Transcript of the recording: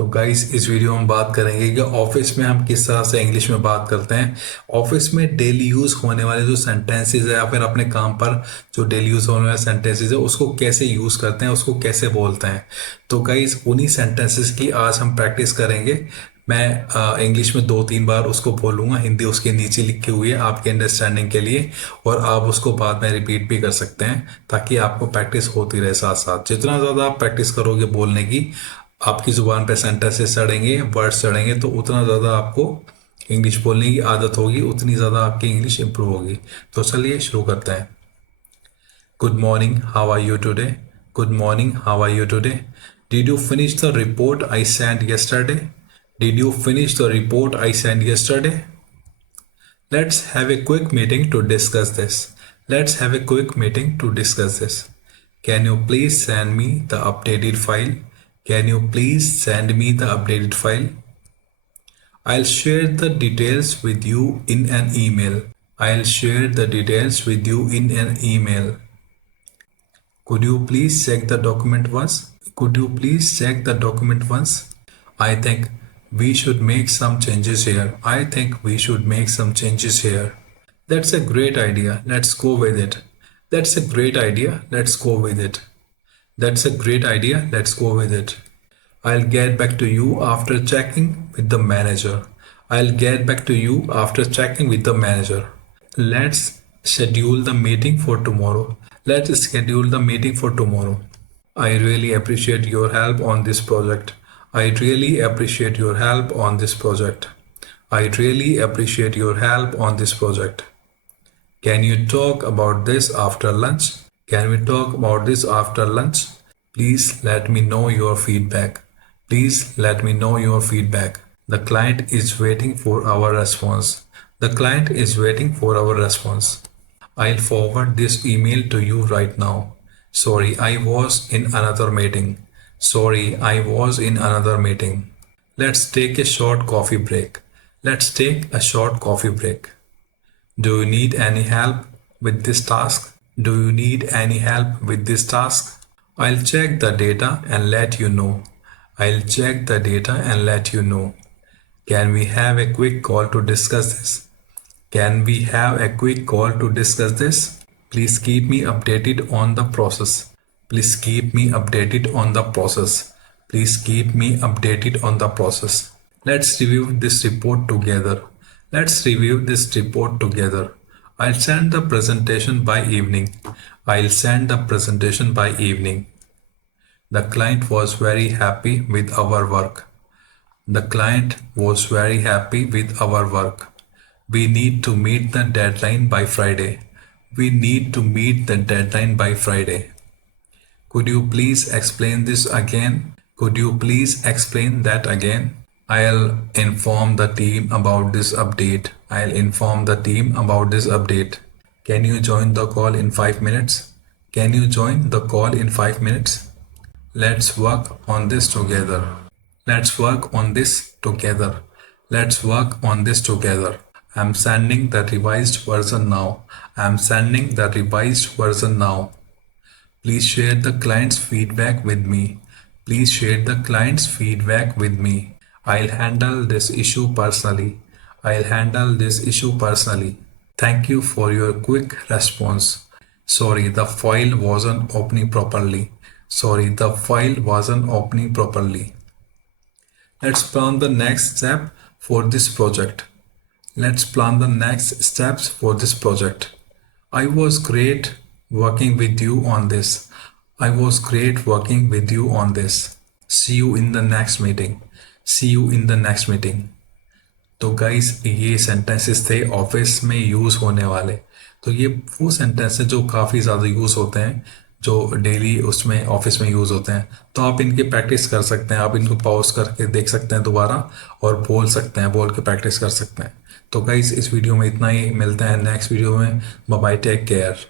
तो गाइस इस वीडियो में बात करेंगे कि ऑफिस में हम किस तरह से इंग्लिश में बात करते हैं। ऑफिस में डेली यूज होने वाले जो सेंटेंसेस है या फिर अपने काम पर जो डेली यूज होने वाले सेंटेंसेस है उसको कैसे यूज करते हैं, उसको कैसे बोलते हैं। तो गाइस उन्हीं सेंटेंसेस की आज हम प्रैक्टिस करेंगे। मैं इंग्लिश में 2-3 बार उसको बोलूंगा, हिंदी उसके नीचे लिखी हुई है आपके अंडरस्टैंडिंग के लिए, और आप उसको बाद में रिपीट भी कर सकते हैं ताकि आपको प्रैक्टिस होती रहे साथ साथ। जितना ज़्यादा आप प्रैक्टिस करोगे बोलने की, आपकी ज़ुबान पे सेंटेंसेस चढ़ेंगे, वर्ड्स चढ़ेंगे, तो उतना ज़्यादा आपको इंग्लिश बोलने की आदत होगी, उतनी ज़्यादा आपकी इंग्लिश इंप्रूव होगी। तो चलिए शुरू करते हैं। Good morning, how are you today? Good morning, how are you today? Did you finish the report I send yesterday? Did you finish the report I sent yesterday? Let's have a quick meeting to discuss this. Let's have a quick meeting to discuss this. Can you please send me the updated file? Can you please send me the updated file? I'll share the details with you in an email. I'll share the details with you in an email. Could you please check the document once? Could you please check the document once? I think we should make some changes here. I think we should make some changes here. That's a great idea. Let's go with it. That's a great idea. Let's go with it. That's a great idea. Let's go with it. I'll get back to you after checking with the manager. I'll get back to you after checking with the manager. Let's schedule the meeting for tomorrow. Let's schedule the meeting for tomorrow. I really appreciate your help on this project. I really appreciate your help on this project. I really appreciate your help on this project. Can you talk about this after lunch? Can we talk about this after lunch? Please let me know your feedback. Please let me know your feedback. The client is waiting for our response. The client is waiting for our response. I'll forward this email to you right now. Sorry, I was in another meeting. Sorry, I was in another meeting. Let's take a short coffee break. Let's take a short coffee break. Do you need any help with this task? Do you need any help with this task? I'll check the data and let you know. I'll check the data and let you know. Can we have a quick call to discuss this? Can we have a quick call to discuss this? Please keep me updated on the process. Please keep me updated on the process. Please keep me updated on the process. Let's review this report together. Let's review this report together. I'll send the presentation by evening. I'll send the presentation by evening. The client was very happy with our work. The client was very happy with our work. We need to meet the deadline by Friday. We need to meet the deadline by Friday. Could you please explain this again? Could you please explain that again? I'll inform the team about this update. I'll inform the team about this update. Can you join the call in 5 minutes? Can you join the call in 5 minutes? Let's work on this together. Let's work on this together. Let's work on this together. I'm sending the revised version now. I'm sending the revised version now. Please share the client's feedback with me. Please share the client's feedback with me. I'll handle this issue personally. I'll handle this issue personally. Thank you for your quick response. Sorry, the file wasn't opening properly. Sorry, the file wasn't opening properly. Let's plan the next step for this project. Let's plan the next steps for this project. I was great working with you on this. I was great working with you on this. See you in the next meeting. See you in the next meeting. तो guys ये sentences थे office में use होने वाले। तो ये वो sentence हैं जो काफ़ी ज़्यादा यूज़ होते हैं, जो डेली उसमें ऑफिस में यूज़ होते हैं। तो आप इनकी प्रैक्टिस कर सकते हैं, आप इनको पॉज करके देख सकते हैं दोबारा और बोल सकते हैं, बोल के प्रैक्टिस कर सकते हैं। तो गाइस इस वीडियो में इतना ही, मिलते हैं नेक्स्ट वीडियो में। Bye bye, take care.